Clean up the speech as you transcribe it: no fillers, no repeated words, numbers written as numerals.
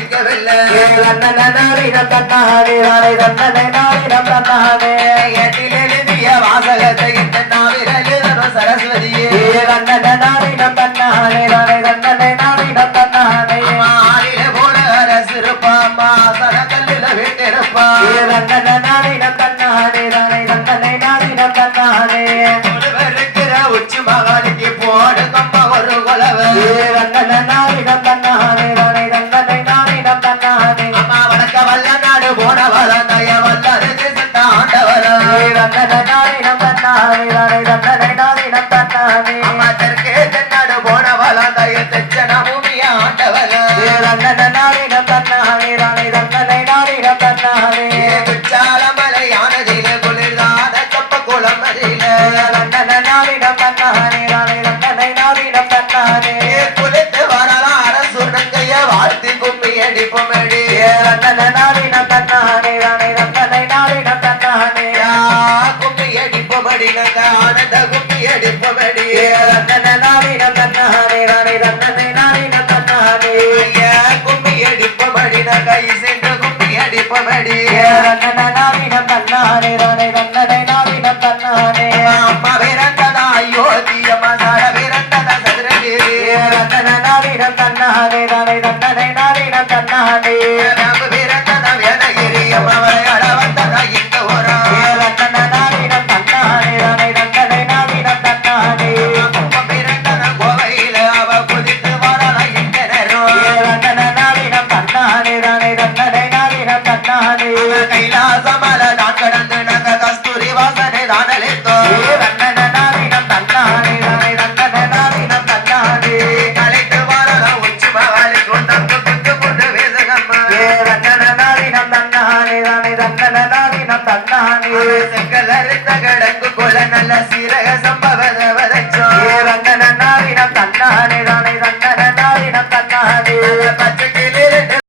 பிடிக்கவில்லை எட்டில் எழுதிய வாசகத்தை இந்த நாவிரல் எழுதணும் சரஸ்வதியே ஆறில போல அரசிருப்பா மாசன கல்லுல விட்டிருப்பா இருக்கிற உச்சி மகானுக்கு போடு கம்ப ஒரு கொலவை அம்மா வணக்க வல்ல நாடு போன வளர்ந்தய வல்லரு ஆண்டவர அம்மா தெற்கே தென்னாடு போன வளர்ந்தய தெச்சன பூமிய ஆண்டவர குச்சாலமலை யானதில குளிர்தான கப்ப குளமதில குளித்து வரலாம் அரசு நங்கைய வாழ்த்தி கும்மி அடிப்பமடி கும்மி அடிப்பபடி நங்க ஆனந்த கும்மி அடிப்பபடி கும்மி அடிப்பபடி நங்க இசைந்து கும்மி அடிப்பபடி அம்மா விரண்டதா யோதிய மசார விரண்டதா சதுரகிரி விரண்டதா வேதகிரி அம்மா விளையாட வந்ததா இந்த ஒரு விரண்டதா கோவையில அவ குதித்து வரல இந்த கைலாசமல நான் கடந்து நாங்க கஸ்தூரி வாசனை தானலித்தோ கலைத்து வரல உச்சி மகாலிக்கும் தந்து குண்டு குண்டு வேதகம்மா செங்கல் அறுத்த கடங்கு கொல நல்ல சீரக சம்பவத